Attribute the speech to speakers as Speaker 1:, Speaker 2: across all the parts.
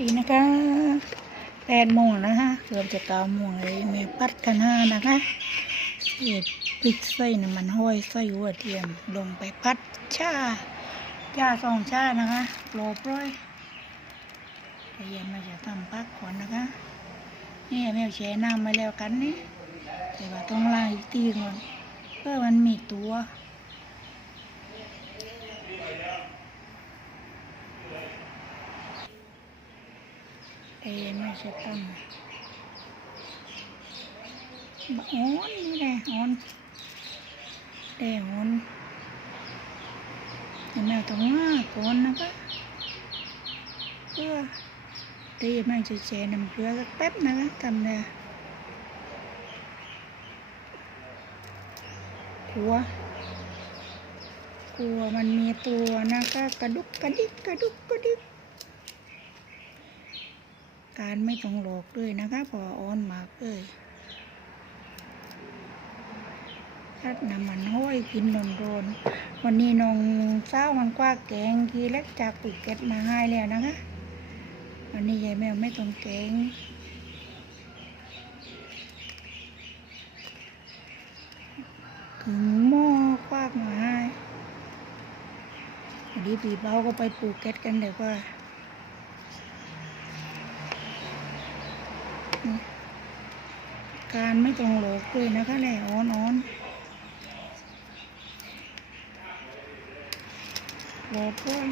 Speaker 1: ดีนะคะแปดโมงนะคะเกือบจะเก้าโมงเลยแม่ปัดกันห้านะคะเสียบพริกใส่น้ำมันห้อยใส่หัวเทียมลงไปพัดชาชาสองชานะคะโปรปร้อยเย็นมาจะทำพักก่อนนะคะนี่แม่แช่น้ำมาแล้วกันนี่แต่ว่าต้องล้างอีกทีก่อนเพื่อมันมีตัว เอไม่ใช่ตั้งบอ้อนนี่แหละอ้อนแดงอ้อนแมวตรงหน้าก่อนนะคะเพื่อตีแม่จะแช่น้ำเกลือสักแป๊บนะคะทำเลยกลัวกลัวมันมีตัวนะคะกระดุกกระดิกกระดุกกระดิก การไม่ต้องหลอกด้วยนะคะพอออนมากเลยชัดน้ำมันห้อยกินนอนโรนวันนี้น้องเศร้ามันกว่าแกงทีเล็กจากปุกเก็ตมาให้แล้วนะคะ วันนี้ยายแมวไม่ต้องแกงถึงหม้อคว้ากมาให้วันนี้ปีเบาก็ไปปลูกเก็ตกันเดี๋ยวว่า การไม่ตรงโลอกเลยนะคะแหละอ่อนอ่อนโลกด้วย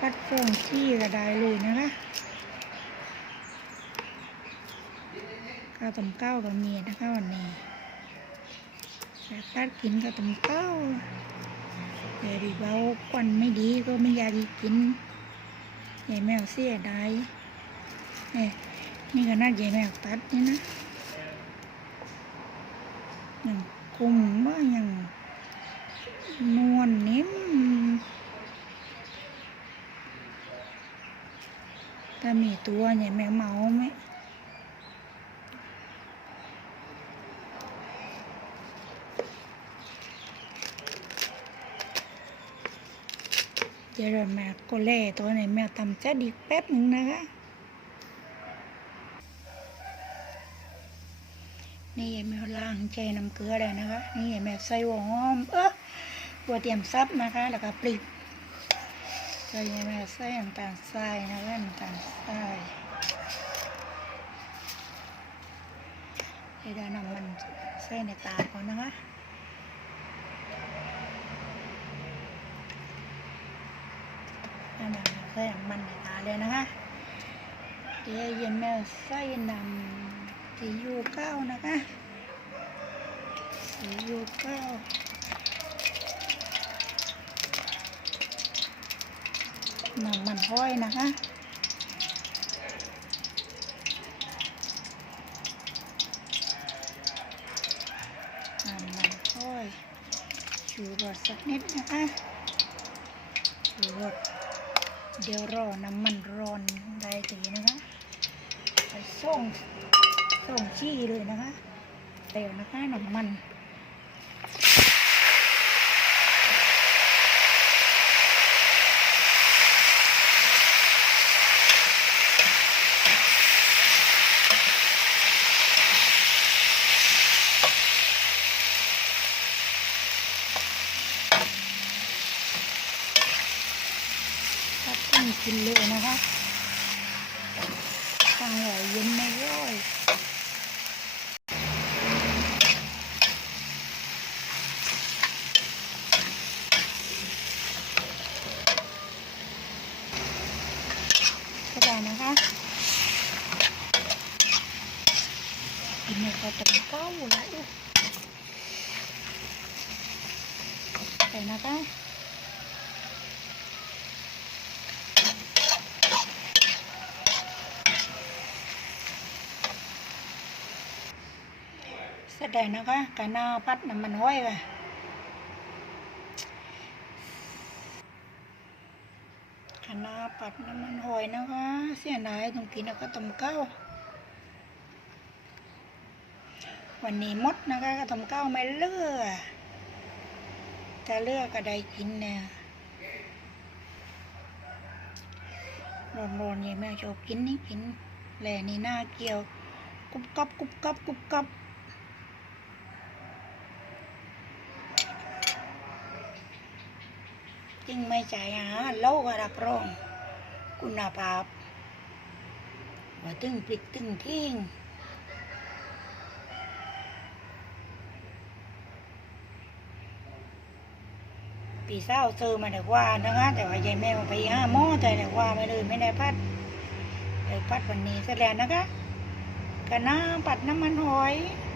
Speaker 1: ปัดฟองขี้ก็ไดเลยนะคะข้าวต้มเก้ากับเมียนะคะวันนี้แต่ปัดกินข้าวต้มเก้าแต่ดีเบาควันไม่ดีก็ไม่อยากกินใหญ่แมวเสียดายเนี่ยนี่ก็น่าใหญ่แมวตัดนี่นะ อย่างคุมว่าอย่างนวลนิ่มถ้ามีตัวใหญ่แมวเมาไหมเดี๋ยวเราแม่ก็เล่ตัวไหนแมวทำจะดีแป๊บหนึ่งนะคะ นี่ยายแมวล้างใจน้ำเกลือเลยนะคะ นี่ยายแมวใส่หัวหอม เออหัวเตรียมซับนะคะ แล้วก็ปลิกใส่ยายแมวใส่น้ำตาลทรายนะคะน้ำตาลทรายให้ได้น้ำมันใส่ในตาก่อนนะคะน้ำมันใส่น้ำมันในตาเลยนะคะเดี๋ยวยายแมวใส่น้ำ สียูเก้านะคะ สียูเก้าน้ำมันห้อยนะคะน้ำมันห้อยชูรสสักนิดนะคะชูรสเดี๋ยวรอน้ำมันร้อนได้ทีนะคะไปส่ง ส่งขี้เลยนะคะเร็วนะคะน้ำมันกินเลยนะคะตั้งไหวเย็นไม่ร้อย ก็ได้นะคะกินในกระตุ้นเก้า แล้วดูใส่นะคะเสร็จแล้วนะคะกะหน้าพัดน้ำมันห้อยค่ะคณะปัดน้ำมันหอยนะคะ เสียดายต้องกินแล้วก็ต้มเก้า วันนี้มดนะคะก็ต้มเก้าไม่เลือกจะเลือกก็ได้กินเนี่ยร้อนๆยายแม่ชอบกินนี่กินแหล่นี่หน้าเกี่ยวกุบกับกุบกับกุบกับ จริงไม่ใจอาหารเล่าก็รับรอง คุณภาพว่าตึงปลิกตึงทิ้งปีเศร้าเจอมาแต่ว่านะคะแต่ว่ายายแมวไปห้าหม้อแต่แต่ว่าไม่เลยไม่ได้พัดเลยพัดวันนี้เสร็จแล้วนะคะกะน้าปัดน้ำมันหอย